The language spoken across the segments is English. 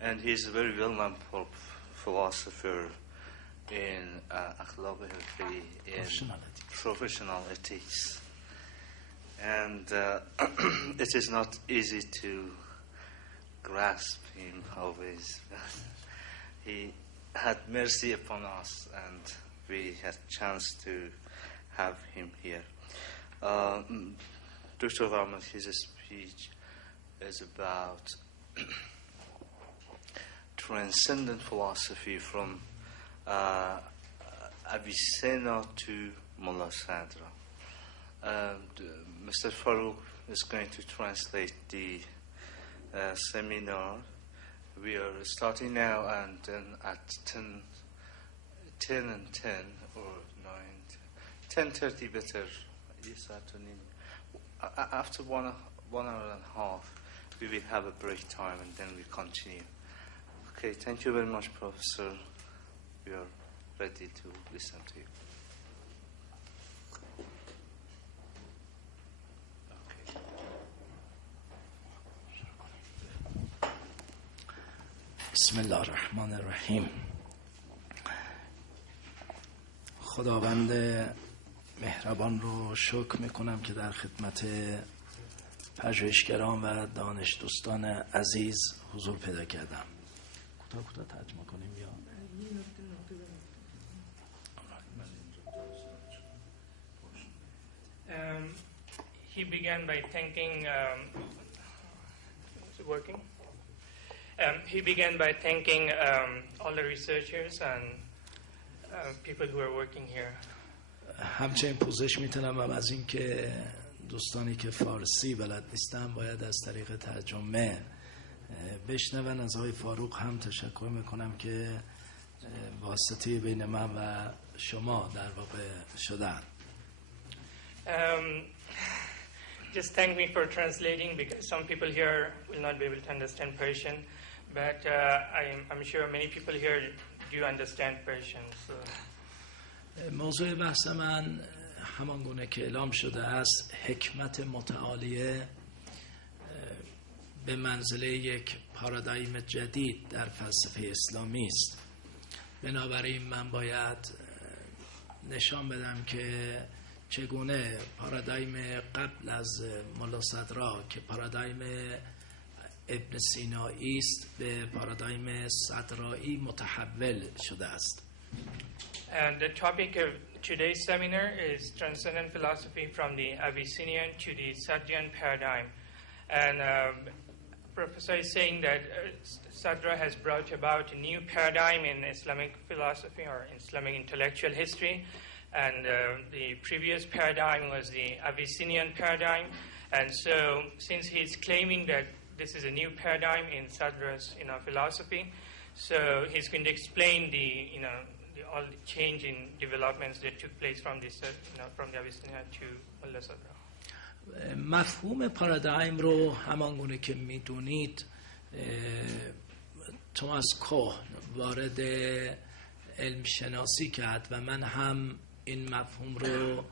and he's a very well-known philosopher in akhlaq in professional ethics. And it is not easy to grasp him always. He had mercy upon us, and we had chance to have him here. Dr. Faramarz, his speech is about Transcendent Philosophy from Avicenna to Mullah Sadra. Mr. Farouk is going to translate the seminar. We are starting now, and then at 10 and 10 or 9, 10:30 better. Yes, afternoon. After 1 hour and a half, we will have a break time, and then we continue. Okay, thank you very much, Professor. We are ready to listen to you. بسم الله الرحمن الرحیم. خداوند مهربان رو شکر میکنم که در خدمت پژوهشگران و دانش دوستان عزیز حضور پیدا کردم. کوتاه ترجمه کنیم یا He began by thanking is it working? He began by thanking all the researchers and people who are working here. همچنین پوزش میتونم از این که دوستانی که فارسی بلد نیستن باید از طریق ترجمه بشنون. از آقای فاروق هم تشکر میکنم که واسطه بین من و شما در واقع شدن. Just thank me for translating, because some people here will not be able to understand Persian, but I'm sure many people here do understand Persian. So. موضوع بحث من همان گونه که اعلام شده است حکمت متعالیه به منزله یک پارادایم جدید در فلسفه اسلامی است. بنابراین من باید نشان بدم که چگونه پارادایم قبل از ملا صدرا که پارادایم ابن سینایی است به پارادایم صدرایی متحول شده است. And the topic of today's seminar is Transcendent Philosophy from the Abyssinian to the Sadrian paradigm. And Professor is saying that Sadra has brought about a new paradigm in Islamic philosophy or Islamic intellectual history. And the previous paradigm was the Abyssinian paradigm. And so since he's claiming that this is a new paradigm in Sadra's philosophy, so he's going to explain all the change in developments that took place from this, from the Abyssinia to Mullah Sadra. مفهوم پارادایم رو همان گونه که میدونید توماس کوه وارد علم شناسی کرد و من هم این مفهوم رو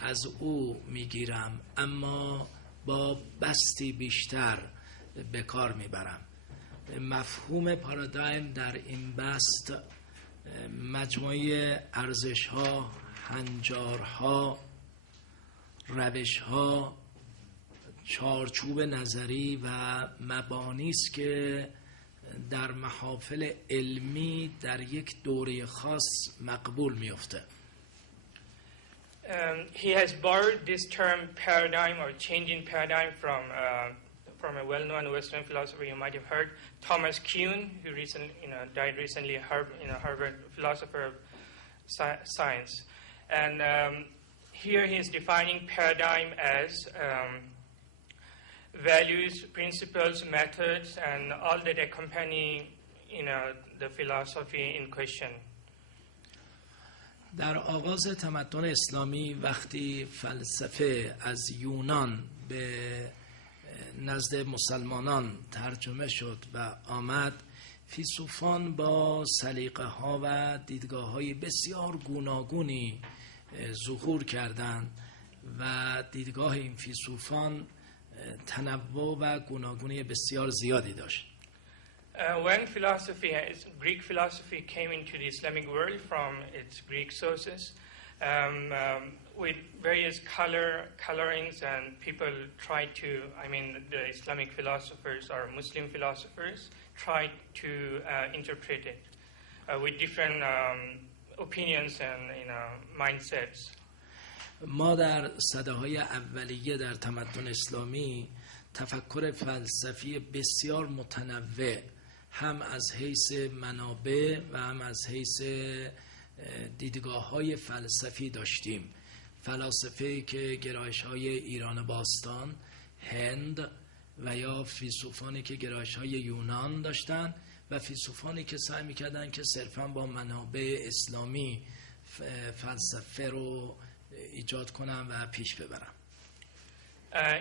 از او میگیرم، اما با بستی بیشتر به کار میبرم. مفهوم پارادایم در این بست مجموعه ارزش‌ها، هنجارها، روش‌ها، چارچوب نظری و مبانی است که در محافل علمی در یک دوره خاص مقبول می‌افته. He has borrowed this term paradigm or changing paradigm from a well-known Western philosopher you might have heard, Thomas Kuhn, who died recently, Harvard philosopher of science. And here he is defining paradigm as values, principles, methods, and all that accompany the philosophy in question. در آغاز تمدن اسلامی وقتی فلسفه از یونان به نزد مسلمانان ترجمه شد و آمد، فیلسوفان با سلیقه ها و دیدگاه های بسیار گوناگونی ظهور کردند و دیدگاه این فیلسوفان تنوع و گوناگونی بسیار زیادی داشت. When Greek philosophy came into the Islamic world from its Greek sources, with various colorings, and people tried to, the Islamic philosophers or Muslim philosophers tried to interpret it with different opinions and mindsets. ما در سده‌های اولیه در تمدن اسلامی تفکر فلسفی بسیار متنوع هم از حیث منابع و هم از حیث دیدگاه‌های فلسفی داشتیم. فلاسفه‌ای که گرایش‌های ایران باستان، هند و یا فیلسوفانی که گرایش‌های یونان داشتند و فیلسوفانی که سعی می‌کردند که صرفاً با منابع اسلامی فلسفه رو ایجاد کنن و پیش ببرن.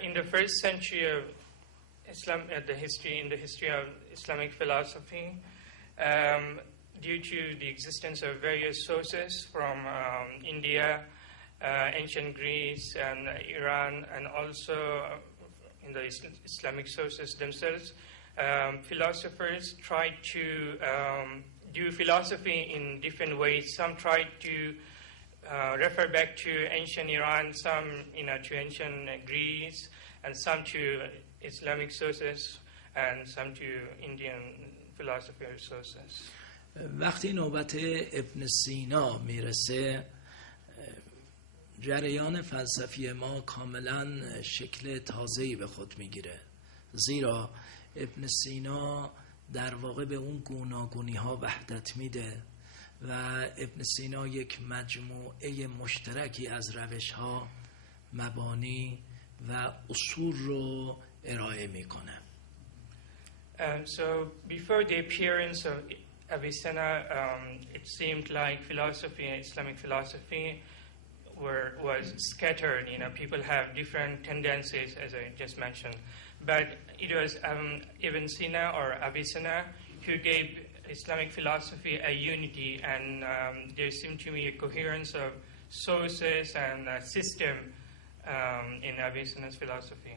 In the first century of Islam, in the history of Islamic philosophy, due to the existence of various sources from India, ancient Greece, and Iran, and also in the Islamic sources themselves, philosophers tried to do philosophy in different ways. Some tried to refer back to ancient Iran, some to ancient Greece, and some to Islamic sources, and some to Indian philosophy sources. وقتی نوبت ابن سینا میرسه جریان فلسفی ما کاملا شکل تازه‌ای به خود میگیره، زیرا ابن سینا در واقع به اون گوناگونی‌ها وحدت میده و ابن سینا یک مجموعه مشترکی از روش‌ها، مبانی و اصول رو ارائه میکنه. So before the appearance of Avicenna, it seemed like Islamic philosophy was scattered. People have different tendencies, as I just mentioned. But it was Ibn Sina or Avicenna who gave Islamic philosophy a unity, and there seemed to be a coherence of sources and system in Avicenna's philosophy.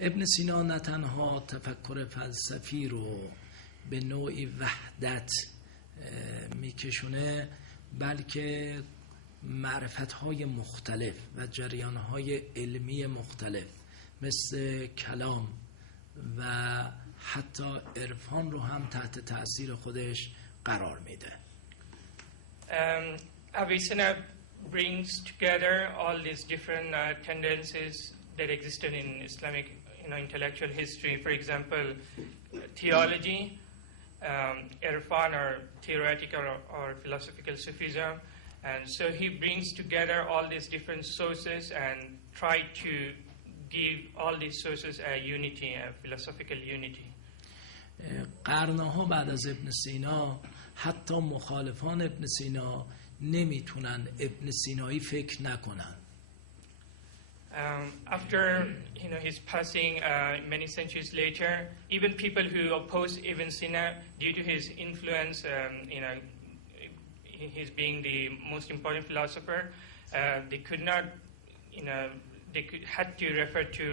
ابن سینا نه تنها تفکر فلسفی رو به نوعی وحدت میکشونه، بلکه معرفت‌های مختلف و جریان‌های علمی مختلف مثل کلام و حتی عرفان رو هم تحت تأثیر خودش قرار میده. Avicenna brings together all these different tendencies that existed in Islamic intellectual history. For example, theology, irfan or theoretical or philosophical Sufism. And so he brings together all these different sources and try to give all these sources a unity, a philosophical unity. قرنها بعد از ابن سینا حتی مخالفان ابن سینا نمیتونن ابن سینایی فکر نکنن. After his passing many centuries later, even people who opposed Ibn Sina due to his influence, his being the most important philosopher, they could not, had to refer to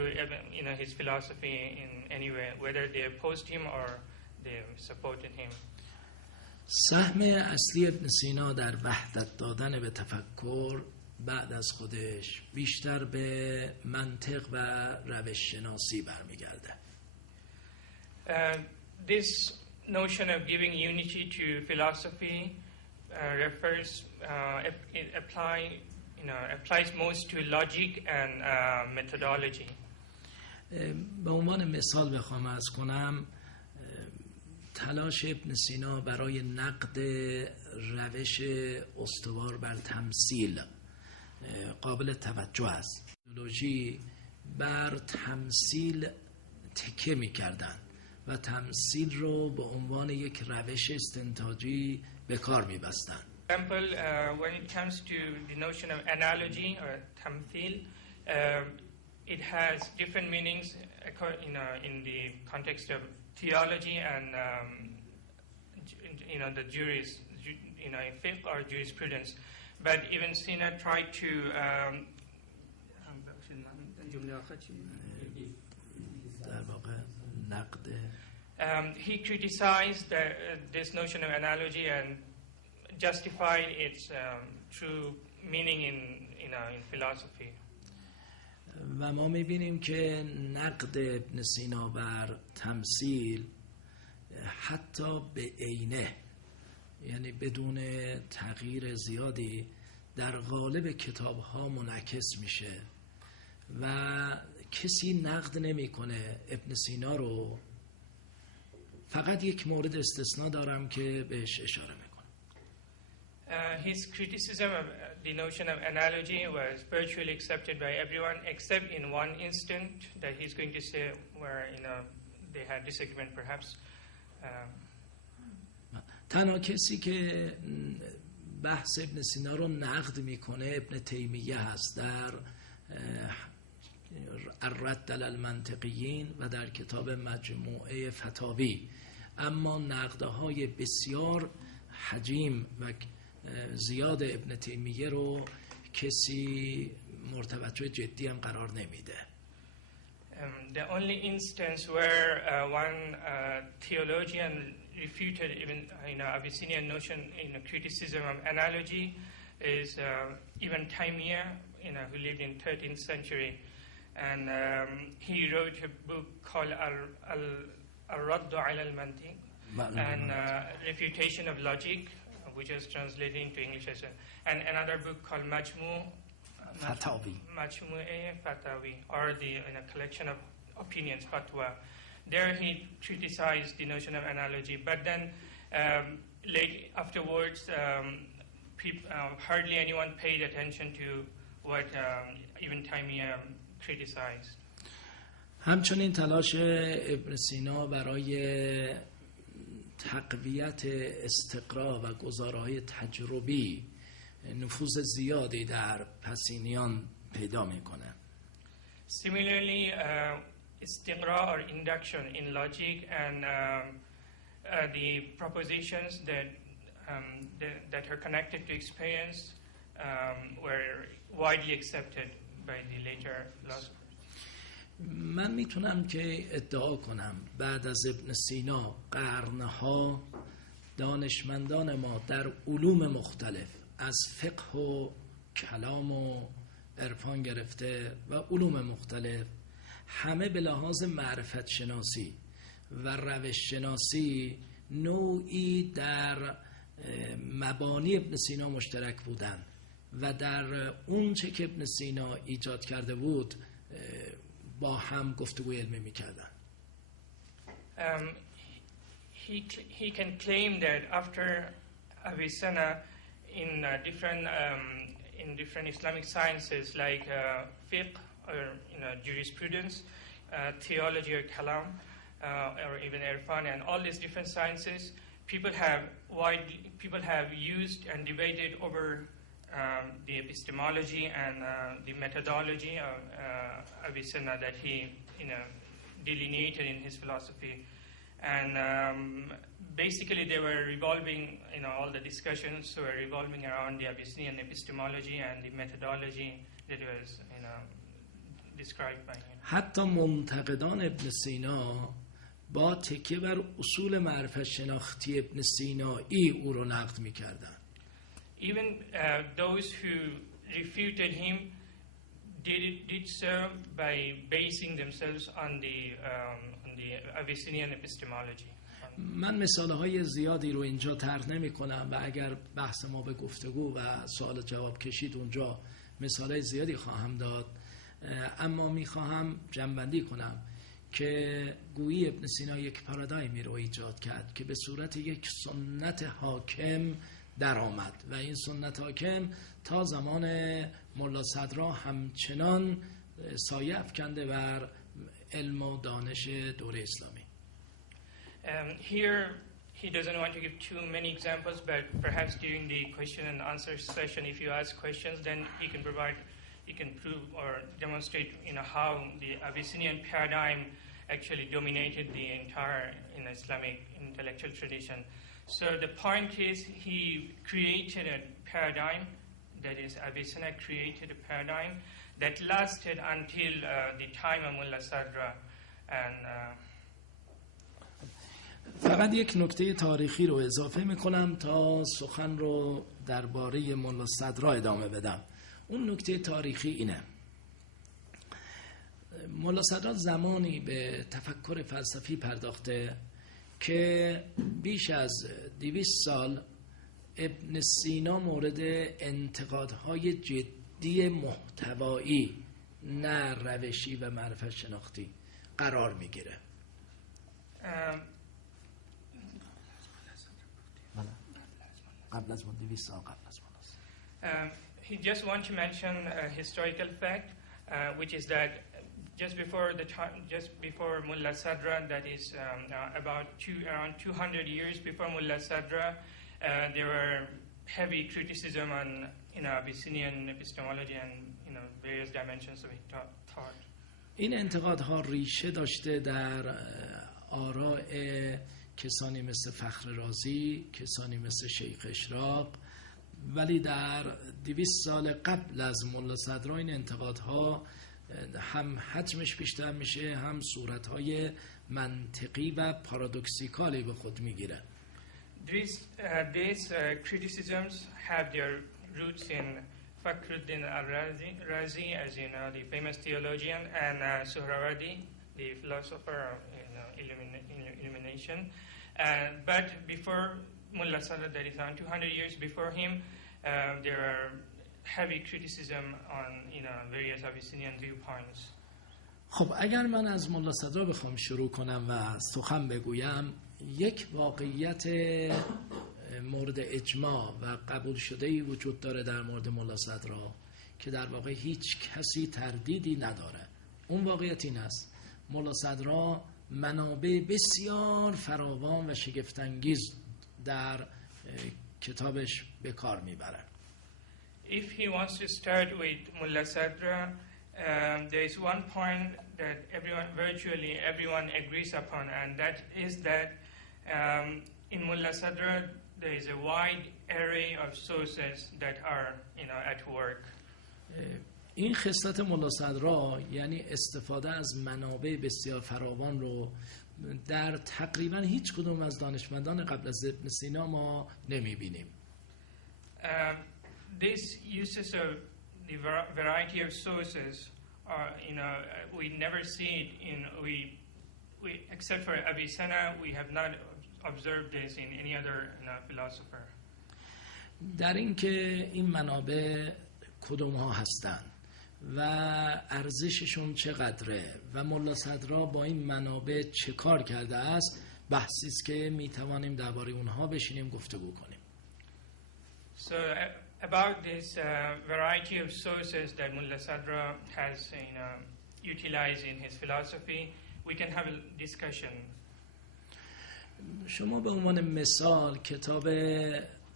his philosophy in any way, whether they opposed him or they supported him. سهم اصلی ابن سینا در وحدت دادن به تفکر بعد از خودش بیشتر به منطق و روش شناسی برمیگرده. This notion of giving unity to philosophy applies most to logic and methodology. به عنوان مثال بخوام عرض کنم، تلاش ابن سینا برای نقد روش استوار بر تمثیل قابل توجه است. ایدئولوژی بر تمثیل تکیه می‌کردند و تمثیل رو به عنوان یک روش استنتاجی به کار می‌بستند. Example, when it comes to the notion of analogy or tamthil, it has different meanings in the context of theology and the fiqh or jurisprudence. But Ibn Sina tried to در واقع نقد He criticized this notion of analogy and justified its true meaning in philosophy. و ما میبینیم که نقد ابن سینا بر تمثیل حتی به عینه، یعنی بدون تغییر زیادی، در قالب کتاب‌ها منعکس میشه و کسی نقد نمیکنه ابن سینا رو. فقط یک مورد استثناء دارم که بهش اشاره میکنم. His criticism of the notion of analogy was virtually accepted by everyone except in one instant that he's going to say where they had disagreement perhaps. تنها کسی که بحث ابن سینا رو نقد میکنه ابن تیمیه هست در الرد علی المنطقیین و در کتاب مجموعه فتاوی، اما نقدهای بسیار حجیم و زیاد ابن تیمیه رو کسی مرتبط جدی هم قرار نمیده. The only instance where one theologian refuted even Abyssinian notion criticism of analogy is Ibn Taymiyyah, who lived in 13th century, and he wrote a book called Al-Radd ala al-Mantiq, and Refutation of Logic, which is translated into English as well, and another book called Majmu'e Fatawi, or the collection of opinions, fatwa. There he criticized the notion of analogy, but then afterwards, hardly anyone paid attention to what Ibn Taymiyyah criticized. همچنین تلاش ابن سینا برای تقویت استقرا و گزارهای تجربی نفوذ زیادی در پسینیان پیدا میکنه. Similarly, istiqra or induction in logic and the propositions that are connected to experience were widely accepted by the later philosophers. من میتونم که ادعا کنم بعد از ابن سینا قرنها دانشمندان ما در علوم مختلف از فقه و کلام و عرفان گرفته و علوم مختلف همه به لحاظ معرفت شناسی و روش شناسی نوعی در مبانی ابن سینا مشترک بودن و در اون چه که ابن سینا ایجاد کرده بود با هم گفتگو علمی میکردن. He can claim that after Avicenna in different Islamic sciences like fiqh or jurisprudence, theology or kalam, or even irfan, and all these different sciences, people have used and debated over the epistemology and the methodology of Avicenna that he delineated in his philosophy, and basically they were revolving, all the discussions were revolving around the Abyssinian epistemology and the methodology that was described by him. حتی منتقدان ابن سینا با تکیه بر اصول معرفت شناختی ابن سینایی او رو نقد می‌کردند. Even those who refuted him did so by basing themselves on the Abyssinian epistemology. من مثالهای زیادی رو اینجا طرح نمی‌کنم و اگر بحث ما به گفتگو و سوال جواب کشید اونجا مثالهای زیادی خواهم داد، اما می‌خواهم جمع‌بندی کنم که گویی ابن سینا یک پارادایمی رو ایجاد کرد که به صورت یک سنت حاکم در آمد و این سنت حاکم تا زمان ملا صدرا همچنان سایه افکنده بر علم و دانش دوره اسلامی. Here he doesn't want to give too many examples, but perhaps during the question and answer session, if you ask questions, then he can prove or demonstrate how the Abyssinian paradigm actually dominated the entire Islamic intellectual tradition. So the point is, he created a paradigm, that is, Avicenna created a paradigm that lasted until the time of Mullah Sadra. And فقط یک نکته تاریخی رو اضافه میکنم تا سخن رو درباره ملا صدرا ادامه بدم. اون نکته تاریخی اینه: ملا صدرا زمانی به تفکر فلسفی پرداخته که بیش از 200 سال ابن سینا مورد انتقادهای جدی محتوایی نه روشی و معرفت شناختی قرار میگیره. قبل از 200 سال قبل از He just want to mention a historical fact, which is that just before Mullah Sadra, that is around 200 years before Mullah Sadra, there were heavy criticism on Abyssinian epistemology and various dimensions of thought. این انتقادها ریشه داشته در آراء کسانی مثل فخر رازی، کسانی مثل شیخ اشراق، ولی در 200 سال قبل از ملا صدرا این انتقادها هم حجمش بیشتر میشه، هم صورتهای منطقی و پارادوکسیکالی به خود میگیره. These criticisms have their roots in Fakhruddin al-Razi, as you know, the famous theologian, and Suhrawardi, the philosopher of illumination. But before Mullah Sadra, that is around 200 years before him, there are heavy criticism on various Abyssinian viewpoints. خب اگر من از ملا صدرا بخوام شروع کنم و سخن بگویم، یک واقعیت مورد اجماع و قبول شده‌ای وجود داره در مورد ملا صدرا که در واقع هیچ کسی تردیدی نداره. اون واقعیت این است: ملا صدرا منابع بسیار فراوان و شگفت‌انگیز در کتابش به کار میبره. If he wants to start with Mullah Sadra, there is one point that virtually everyone agrees upon, and that is that in Mullah Sadra there is a wide array of sources that are at work. این خصلت ملا صدرا یعنی استفاده از منابع بسیار فراوان رو در تقریبا هیچ کدوم از دانشمندان قبل از ابن سینا ما نمی‌بینیم. These uses of the variety of sources are, we never see it we except for Avicenna, we have not observed this in any other philosopher. در اینکه این منابع کدوم ها هستند و ارزششون چقدره و ملا صدرا با این منابع چه کار کرده است، بحثی است که میتوانیم درباره اونها بشینیم گفتگو کنیم. So about this variety of sources that Mullah Sadra has utilized in his philosophy, we can have a discussion. شما به عنوان مثال کتاب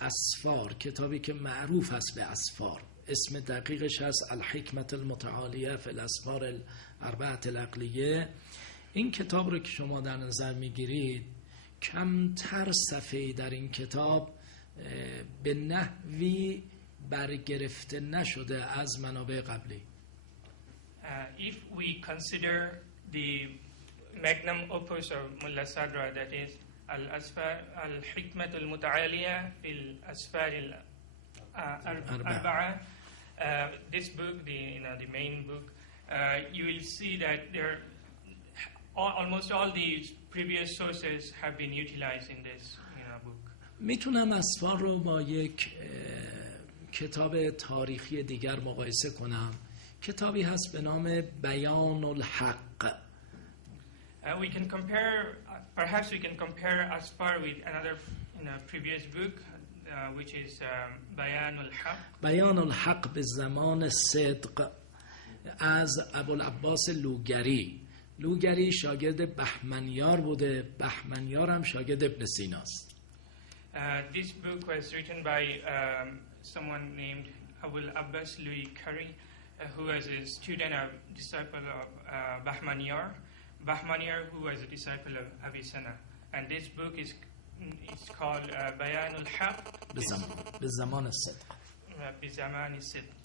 اسفار، کتابی که معروف است به اسفار، اسم دقیقش هست الحکمت المتعالیه فی الاسفار الاربعه العقلیه، این کتاب رو که شما در نظر میگیرید، کمتر صفحه در این کتاب به نحوی برگرفته نشده از منابع قبلی. If we consider the magnum opus of Mullah Sadra, that is al-Hikmat al-Muta'aliyah fil Asfar al-Arba'a, this book, the main book, you will see that there almost all these previous sources have been utilized in this book. میتونم اسفار رو با یک کتاب تاریخی دیگر مقایسه کنم. کتابی هست به نام بیان الحق. We can compare, perhaps we can compare Asfar with another previous book, which is بیان الحق. بیان الحق به زمان صدق از ابوالعباس لوگری. لوگری شاگرد بهمنیار بوده، بهمنیار هم شاگرد ابن سیناست. This book was written by someone named Abul Abbas Luikari, who was a student of disciple of Bahmaniyar. Bahmaniyar, who was a disciple of Avicenna, and this book is called Bayan al-Haq. به زمان صدق. بزمان صدق.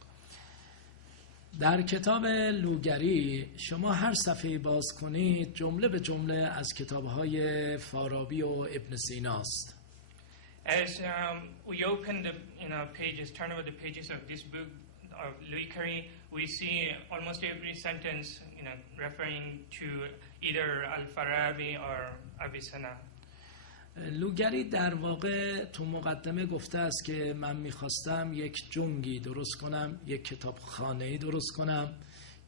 در کتاب لوگری شما هر صفحه باز کنید جمله به جمله از کتاب‌های فارابی و ابن سیناست. As we open the pages, turn over the pages of this book of Luikari, we see almost every sentence referring to either Al-Farabi or Avicenna. لوگری در واقع تو مقدمه گفته است که من میخواستم یک جنگی درست کنم، یک کتابخانه‌ای درست کنم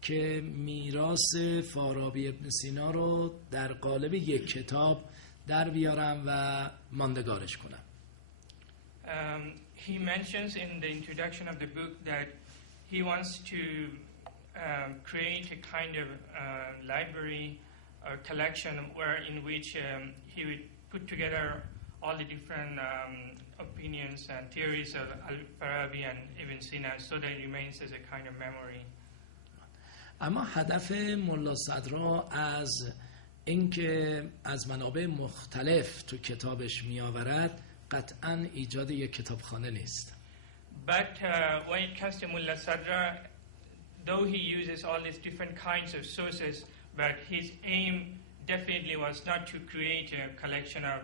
که میراث فارابی ابن سینا رو در قالب یک کتاب در بیارم و ماندگارش کنم. He mentions in the introduction of the book that he wants to create a kind of library or collection in which he would put together all the different opinions and theories of Al-Farabi and Ibn Sina so that it remains as a kind of memory. اما هدف ملا صدرا از اینکه از منابع مختلف تو کتابش میآورد قطعاً ایجاد یک کتابخانه نیست. But when it comes to Mullah Sadra, though he uses all these different kinds of sources, but his aim definitely was not to create a collection of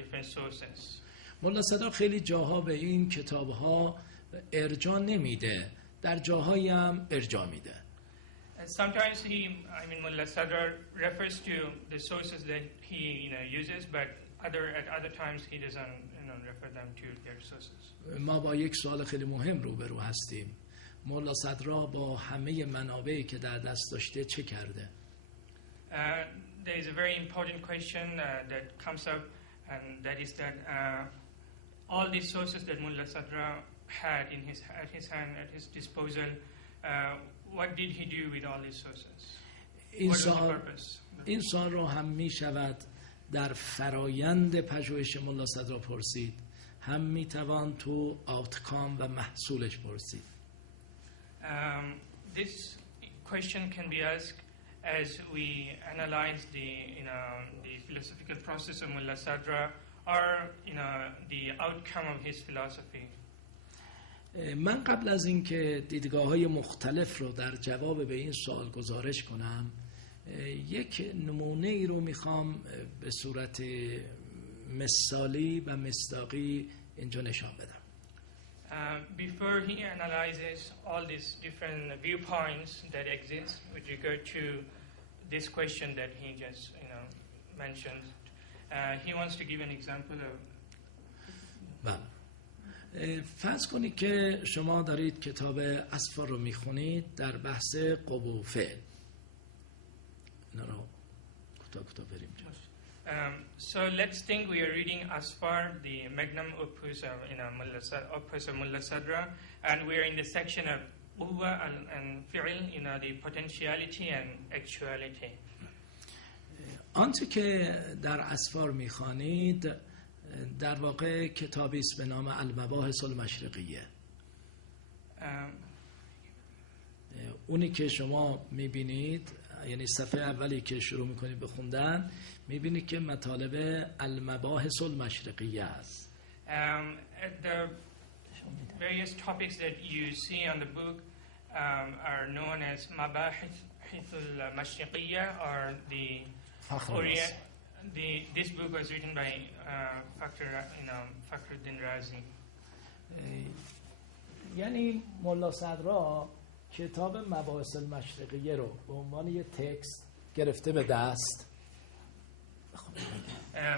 different sources. ملا صدرا خیلی جاها به این کتاب‌ها ارجاع نمیده، در جاهایی هم ارجاع میده. Sometimes Mullah Sadra refers to the sources that he uses, but at other times he doesn't refer them to their sources. ما با یک سوال خیلی مهم روبرو هستیم. ملا صدرا با همه منابعی که در دست داشته چه کرده؟ There is a very important question that comes up, and that is that all these sources that Mullah Sadra had at his hand, at his disposal, what did he do with all these sources? What was the purpose? این سوال رو هم می شود در فرایند پژوهش ملا صدرا پرسید، هم می توان تو آوتکام و محصولش پرسید. This question can be asked as we analyze the philosophical process of Mullah Sadra or the outcome of his philosophy. من قبل از اینکه دیدگاه‌های مختلف رو در جواب به این سوال گزارش کنم یک نمونه ای رو میخوام به صورت مثالی و مصداقی اینجا نشان بدم. Before he analyzes all these different viewpoints that exist with regard to this question that he just mentioned, he wants to give an example of. فرض کنید که شما دارید کتاب اسفار رو میخونید در بحث قوه و فعل. اینا رو کوتاه بریم جلو. So let's think we are reading Asfar, the magnum opus of Mullah Sadra, and we are in the section of Quwwa and Fi'l, the potentiality and actuality. آنچه که در اسفار میخوانید در واقع کتابی است به نام المباحث المشرقیه. اونی که شما میبینید، یعنی صفحه اولی که شروع میکنید به خوندن، میبینید که مطالب المباحث المشرقیه است. The various topics that you see on the book are known as مباحث المشرقیه or this book was written by Fakhruddin Razi. یعنی ملا صدرا کتاب مباحث المشرقیه رو به عنوان یک تکست گرفته به دست.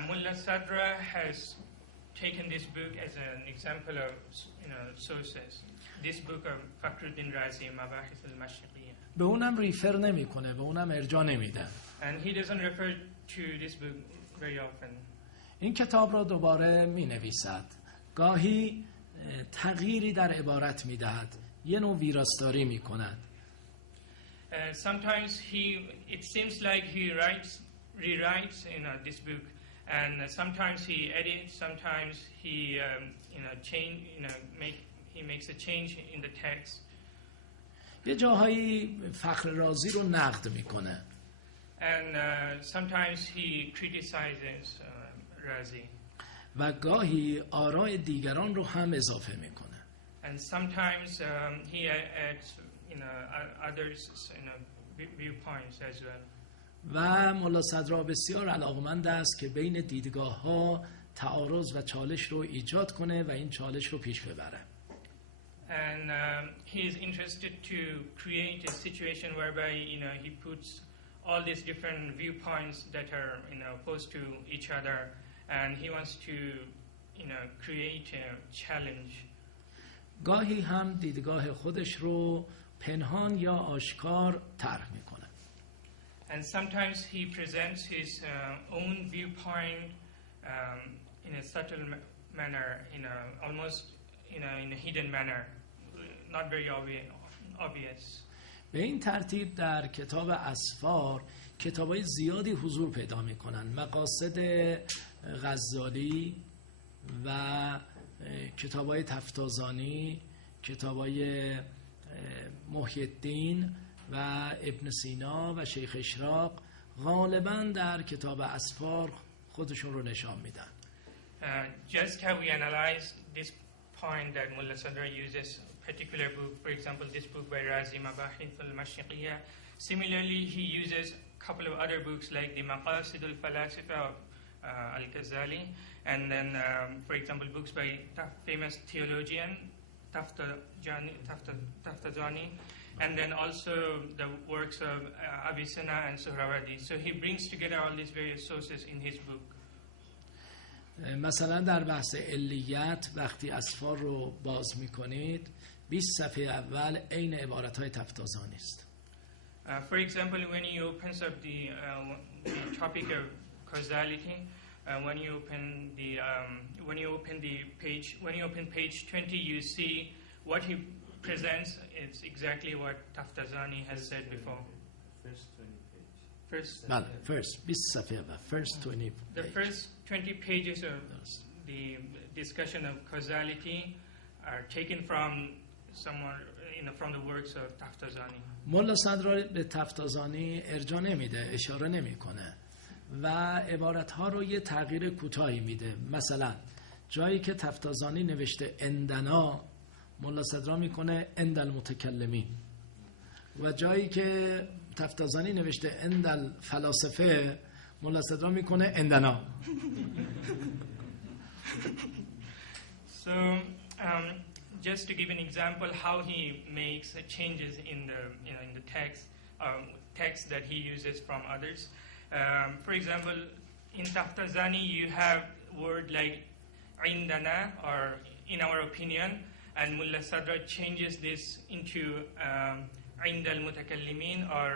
Mullah Sadra has taken this book as an example of sources. This book of Fakhruddin Razi, مباحث المشرقیه. به اونم ریفر نمیکنه، به اونم ارجاع نمیده. And he doesn't refer to this book very often. این کتاب را دوباره می نویسد. گاهی تغییری در عبارت می دهد. یه نوع ویراستاری می کند. Sometimes it seems like he rewrites this book, and sometimes he edits, sometimes he makes a change in the text. یه جاهایی فخر رازی رو نقد می کنه. And sometimes he criticizes Razi. و گاهی آراء دیگران رو هم اضافه میکنه. and sometimes he adds others viewpoints as well. و ملا صدرا بسیار علاقمند است که بین دیدگاه ها تعارض و چالش رو ایجاد کنه و این چالش رو پیش ببره. And he is interested to create a situation whereby he puts all these different viewpoints that are opposed to each other, and he wants to create a challenge. گاهی هم دیدگاه خودش رو پنهان یا آشکار طرح میکنه. And sometimes he presents his own viewpoint in a subtle manner, almost in a hidden manner, not very obvious. به این ترتیب در کتاب اسفار کتابای زیادی حضور پیدا میکنن. مقاصد غزالی و کتابای تفتازانی، کتابای محی الدین و ابن سینا و شیخ اشراق غالباً در کتاب اسفار خودشون رو نشان میدن. Just how we analyze this point that Mullah Sadra uses particular book, for example, this book by Razi, Mabahith al-Mashriqiyya. Similarly, he uses a couple of other books like the Maqasid al-Falasifa of al-Ghazali, and then, for example, books by famous theologian Taftazani, and then also the works of Avicenna and Suhrawardi. So he brings together all these various sources in his book. مثلا در بحث علیت وقتی اسفار رو باز میکنید 20 صفحه اول عین عبارت‌های تفتازانی است. For example, when he opens up the topic of causality, when you open page 20, you see what he presents. It's exactly what Taftazani has said before. First 20 pages. First 20 صفحه اول. The first 20 pages of the discussion of causality are taken from from the works of Taftazani. مولا صدرا به تفتازانی ارجاع نمیده، اشاره نمیکنه و عبارتها رو یه تغییر کوتاهی میده. مثلا جایی که تفتازانی نوشته اندنا، مولا صدرا میکنه اند المتکلمین، و جایی که تفتازانی نوشته اند الفلاسفه، مولا صدرا میکنه اندنا. So just to give an example how he makes changes in the text that he uses from others. For example, in Taftazani you have word like indana, or in our opinion, and Mullah Sadra changes this into ind al-mutakallimin, or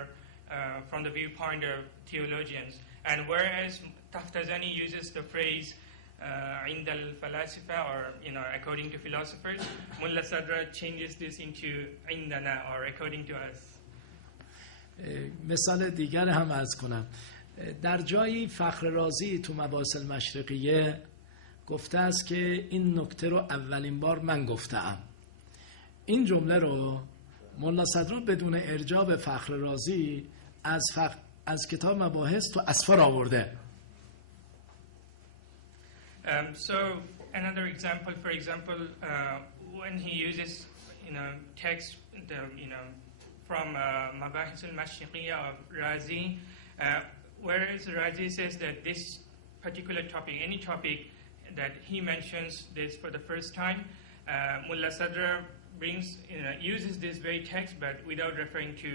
from the viewpoint of theologians. And whereas Taftazani uses the phrase ind al-falasifa, or according to philosophers, Mullah Sadra changes this into indana, or according to us. مثال دیگر هم عرض کنم. در جایی فخر رازی تو مباحث المشرقیه گفته است که این نکته رو اولین بار من گفتم. این جمله رو مولا صدرا بدون ارجاع به فخر رازی از کتاب مباحث تو اسفار آورده. So another example, for example, when he uses text from Mabahith al-Mashriqiyya of Razi, whereas Razi says that this particular topic, any topic that he mentions this for the first time, Mullah Sadra uses this very text but without referring to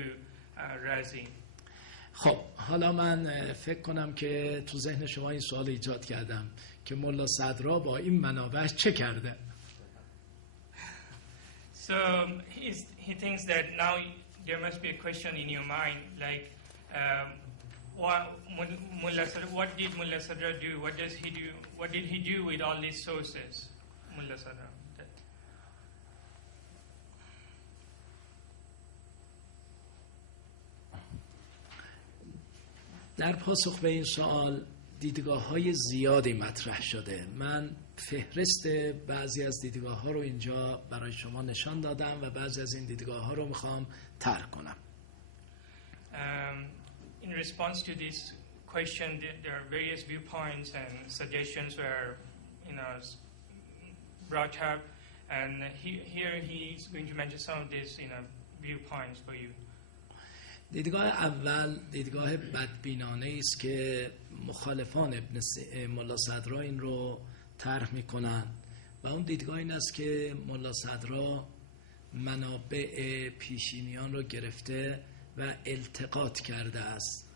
Razi. خب حالا من فکر کنم که تو ذهن شما این سوال ایجاد کردم که مولا صدرا با این منابع چه کرده. So he thinks that now there must be a question in your mind, like what did Mullah Sadra do? What does he do? What did he do with all these sources, Mullah Sadra? در پاسخ به این سوال دیدگاه‌های زیادی مطرح شده. من فهرست بعضی از دیدگاه‌ها رو اینجا برای شما نشان دادم و بعضی از این دیدگاه‌ها رو می‌خوام طرح کنم. In response to this question, there are various viewpoints and suggestions were brought up, And here he's going to mention some of these, viewpoints for you. دیدگاه اول دیدگاه بدبینانه است که مخالفان ملا صدرا این رو طرح میکنن و اون دیدگاه این است که ملا صدرا منابع پیشینیان رو گرفته و التقاط کرده است.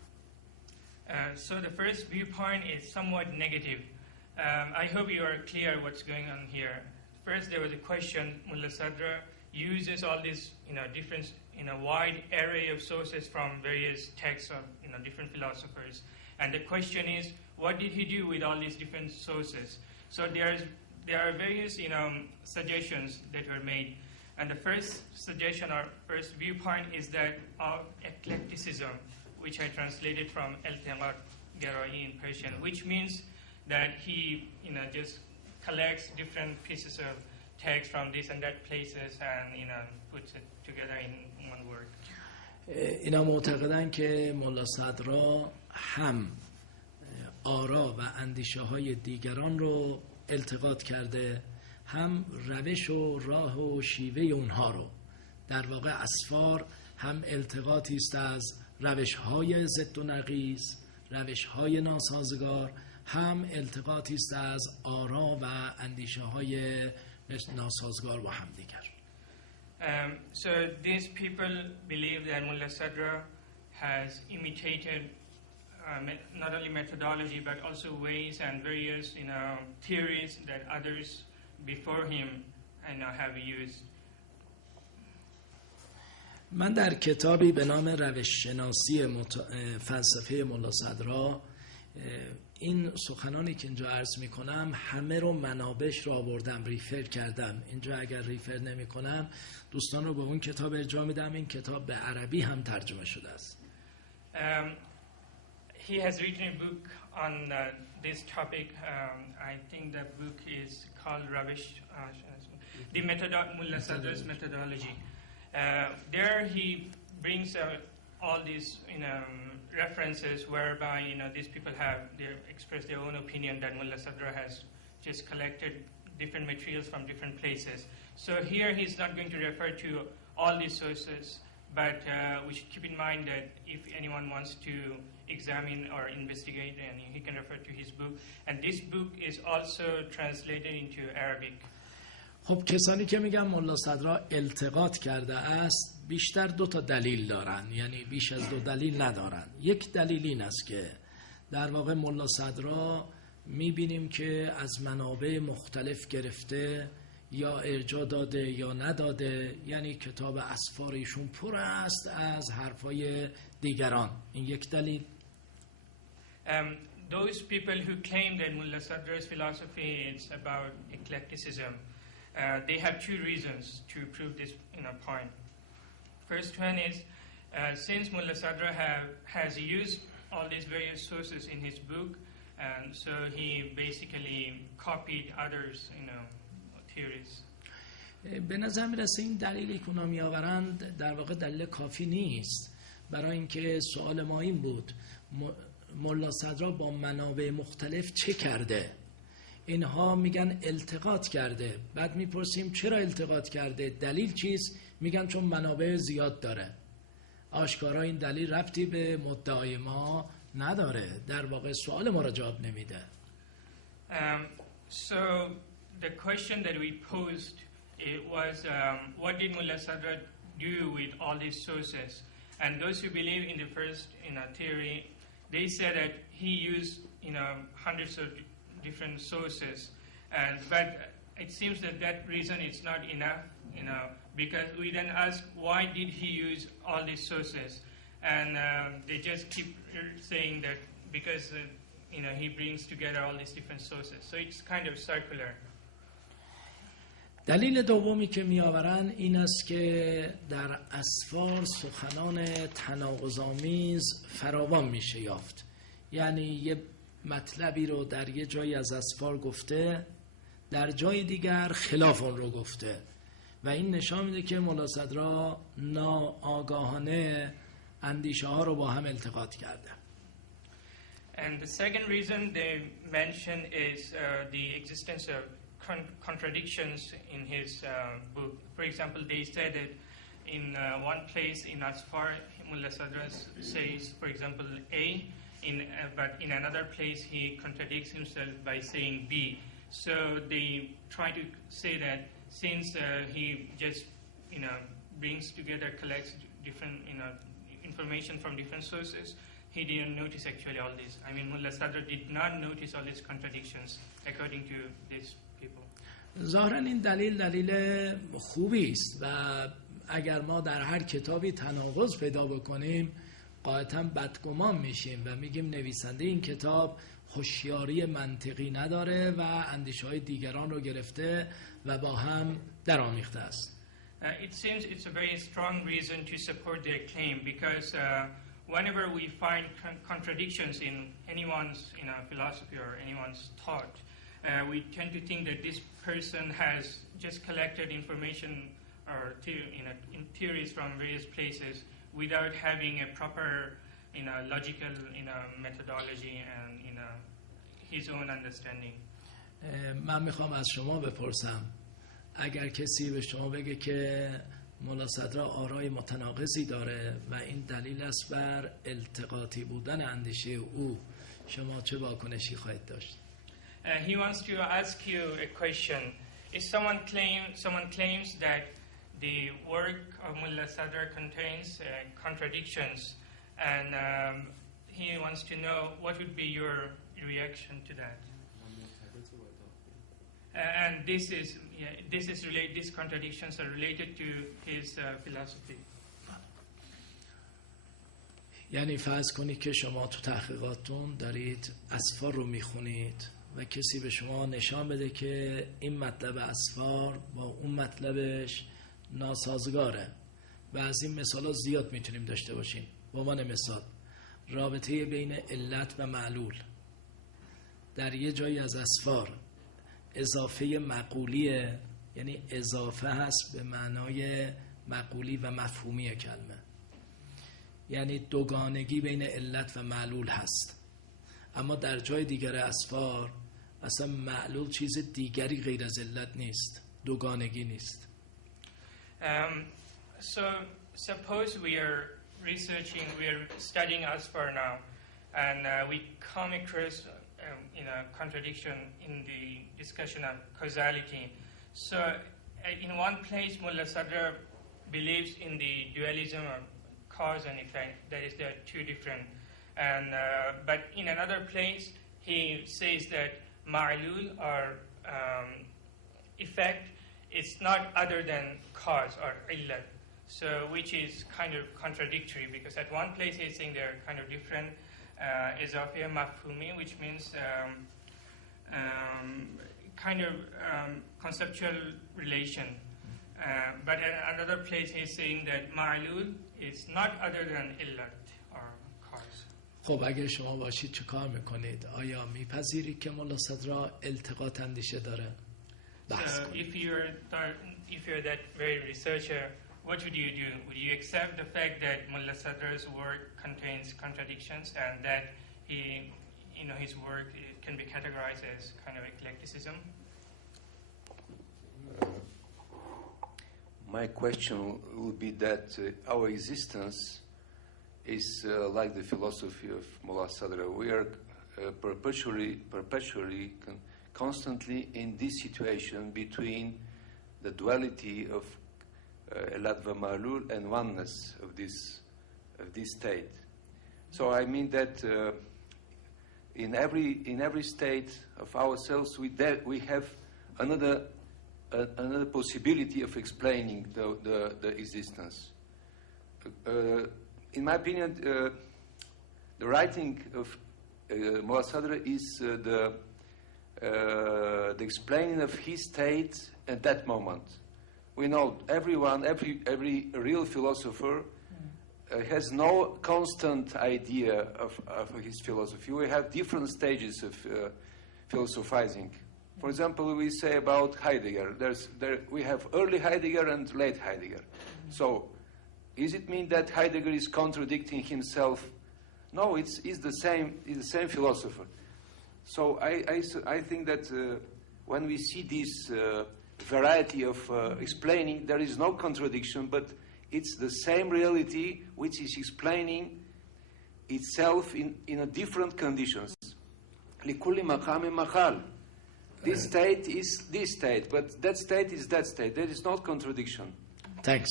So the first viewpoint is somewhat negative. I hope you are clear what's going on here. First, there was a question. Mullah Sadra uses all these, different, wide array of sources from various texts of, different philosophers. And the question is, what did he do with all these different sources? So there are various, suggestions that were made. And the first suggestion or first viewpoint is that of eclecticism, which I translated from Elteqat Garai in Persian, which means that he, just collects different pieces of text from this and that places and, puts it together in one word. اینا معتقدن که ملا صدرا هم آرا و اندیشه های دیگران رو التقاط کرده، هم روش و راه و شیوه اونها رو. در واقع اسفار هم التقاطی است از روش‌های ضد و نقیض، روش‌های ناسازگار، هم التقاطی است از آرا و اندیشه‌های ناسازگار با هم دیگر. So these people believe that Mullah Sadra has imitated not only methodology but also ways and various, theories that others before him, have used. من در کتابی به نام روش شناسی فلسفه ملا صدرا این سخنانی که اینجا عرض می کنم همه رو منابعش رو آوردم، ریفر کردم. اینجا اگر ریفر نمی کنم دوستان رو به اون کتاب ارجاع میدم. این کتاب به عربی هم ترجمه شده است. He has written a book on this topic. I think the book is called Ravish, the Mullah Sadra's methodology. There he brings out all these, references whereby, these people have expressed their own opinion that Mullah Sadra has just collected different materials from different places. So here he's not going to refer to all these sources, but we should keep in mind that if anyone wants to examine or investigate, then he can refer to his book. And this book is also translated into Arabic. خب کسانی که میگن ملا صدرا التقاط کرده است بیشتر 2 تا دلیل دارن، یعنی بیش از 2 دلیل ندارن. یک دلیل این است که در واقع ملا صدرا میبینیم که از منابع مختلف گرفته یا ارجاع داده یا نداده، یعنی کتاب اسفار ایشون پر است از حرفای دیگران. این یک دلیل. Those people who claim that Mullah Sadra's philosophy is about eclecticism, they have 2 reasons to prove this, point. First one is, since Mullah Sadra has used all these various sources in his book, and so he basically copied others, theories. به نظر میرسه این دلیلی که اونا میآورند در واقع دلیل کافی نیست، برای اینکه سوال ما این بود ملا صدرا با منابع مختلف چه کرده؟ اینها میگن التقاط کرده. بعد میپرسیم چرا التقاط کرده؟ دلیل چیست؟ میگن چون منابع زیاد داره. آشکارا این دلیل ربطی به مدعای ما نداره. در واقع سوال ما را جواب نمیده. So the question that we posed was what did Mullah Sadra do with all these sources? And those who believe in the first theory, they said that he used hundreds of different sources, but it seems that reason is not enough, because we then ask why did he use all these sources, and they just keep saying that because he brings together all these different sources, so it's kind of circular. دلیل دومی که میآورن این است که در اسفار سخنان تناقض‌آمیز فراوان میشه یافت، یعنی یه مطلبی رو در یه جایی از اسفار گفته، در جای دیگر خلاف اون رو گفته و این نشان میده که ملا صدرا ناآگاهانه اندیشه ها رو با هم التقاط کرده. And the second reason they mention is the existence of contradictions in his book. For example, they said that in one place in Asfar, Mullah Sadr says, for example, A, but in another place he contradicts himself by saying B. So they try to say that since he just brings together, collects different information from different sources, he didn't notice actually all this. I mean, Mullah Sadr did not notice all these contradictions according to these people. ظاهراً این دلیل خوبی است و اگر ما در هر کتابی تناقض پیدا بکنیم قاعدتاً بدگمان میشیم و میگیم نویسنده این کتاب هوشیاری منطقی نداره و اندیشه‌های دیگران رو گرفته و با هم درآمیخته است. It seems it's a very strong reason to support their claim because whenever we find contradictions in anyone's philosophy or anyone's thought, we tend to think that this person has just collected information or theories from various places without having a proper logical methodology and his own understanding. من میخوام از شما بپرسم اگر کسی به شما بگه که مولا صدر آرای متناقضی داره و این دلیل است بر التقاطی بودن اندیشه او، شما چه واکنشی خواهید داشت؟ He wants to ask you a question. If someone claims that the work of Mullah Sadr contains contradictions, and he wants to know what would be your reaction to that. And these contradictions are related to his philosophy. یعنی فرض کنید که شما تو تحقیقاتتون دارید اسفار رو میخونید و کسی به شما نشان بده که این مطلب اسفار با اون مطلبش ناسازگاره و از این مثالا زیاد میتونیم داشته باشیم. به عنوان مثال رابطه بین علت و معلول در یه جایی از اسفار اضافه مقولیه، یعنی اضافه هست به معنای مقولی و مفهومی کلمه، یعنی دوگانگی بین علت و معلول هست. اما در جای دیگر اسفار اصلا معلول چیز دیگری غیر از علت نیست، دوگانگی نیست. So suppose we are studying Asfar now, and we come across contradiction in the discussion of causality. So in one place, Mullah Sadr believes in the dualism of cause and effect, that is, they are two different. And but in another place, he says that ma'lul or effect is not other than cause or illat. So which is kind of contradictory because at one place he's saying they're kind of different. Izafiyya mafhumi, which means kind of conceptual relation. But at another place he's saying that ma'lul is not other than illat or cause. خب اگر شما باشید چه کار میکنید؟ آیا میپذیرید که مولا صدر التقاط اندیشه داره؟ بحث کنید. If you're that very researcher, what would you do? Would you accept the fact that Mullah Sadr's work contains contradictions and that his work can be categorized as kind of eclecticism? My question would be that our existence is like the philosophy of Mullah Sadr. We are perpetually, constantly in this situation between the duality of Elat va Ma'lul and oneness of this state. So I mean that in every state of ourselves we have another possibility of explaining the existence. In my opinion, the writing of Mullah Sadr is the explaining of his state at that moment. We know every real philosopher has no constant idea of his philosophy. We have different stages of philosophizing. For example, we say about Heidegger. We have early Heidegger and late Heidegger. So, does it mean that Heidegger is contradicting himself? No, it's the same philosopher. So I think that when we see this variety of explaining, there is no contradiction, but it's the same reality which is explaining itself in a different conditions. لِكُلِّ مَقَامٍ مَقَالٍ. This state is this state, but that state is that state. There is no contradiction. Thanks.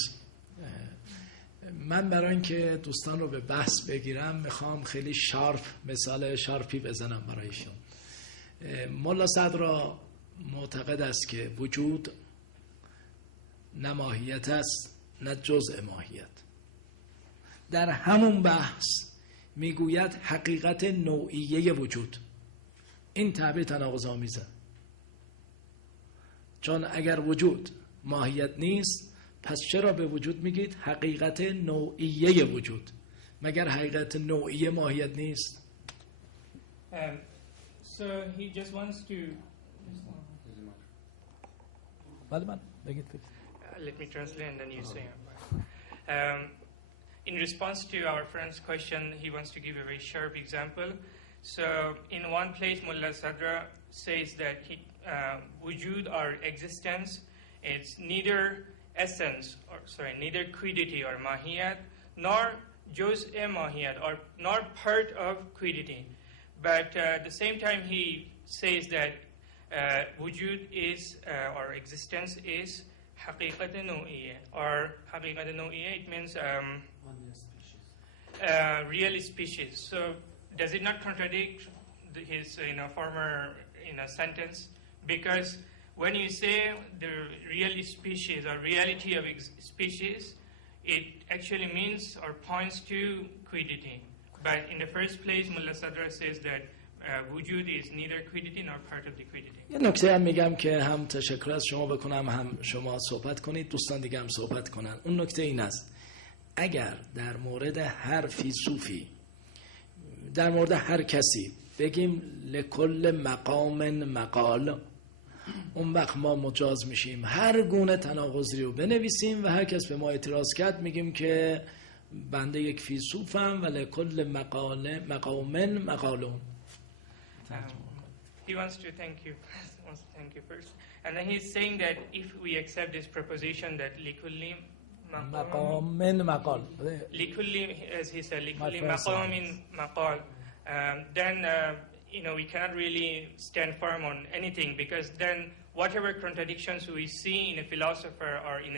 من برای اینکه دوستان رو به بحث بگیرم میخوام خیلی مثال شارپی بزنم برایشون. ملا صدرا معتقد است که وجود نه ماهیت است نه جزء ماهیت. در همون بحث میگوید حقیقت نوعیه وجود. این تعبیر تناقض آمیزه، چون اگر وجود ماهیت نیست پس چرا به وجود میگید حقیقت نوعیه وجود؟ مگر حقیقت نوعیه ماهیت نیست؟ So he just wants to let me translate and then you say. In response to our friend's question, he wants to give a very sharp example. So in one place, Mullah Sadra says that wujud or existence, it's neither essence, neither quiddity or mahiyat, nor juz-e mahiyat, or nor part of quiddity. But at the same time, he says that wujud is, or existence is, haqiqat nu'iyya, or haqiqat nu'iyya, it means real species. So does it not contradict his former sentence? Because when you say the real species or reality of species, it actually means or points to quiddity. But in the first place, Mullah Sadra says that wujud is neither quiddity nor part of the quiddity. یه نکته هم میگم که هم تشکر از شما بکنم، هم شما صحبت کنید، دوستان دیگه هم صحبت کنن. اون نکته این است: اگر در مورد هر فیلسوفی، در مورد هر کسی بگیم لکل مقام مقال، اون وقت ما مجاز میشیم هر گونه تناقضی رو بنویسیم و هر کس به ما اعتراض کرد میگیم که بنده یک فیلسوفم و لکل مقام مقالون. He wants to thank you first. And then he's saying that if we accept this proposition that likulli maqal, as he said, likulli maqamin maqal, then we cannot really stand firm on anything, because then whatever contradictions we see in a philosopher or in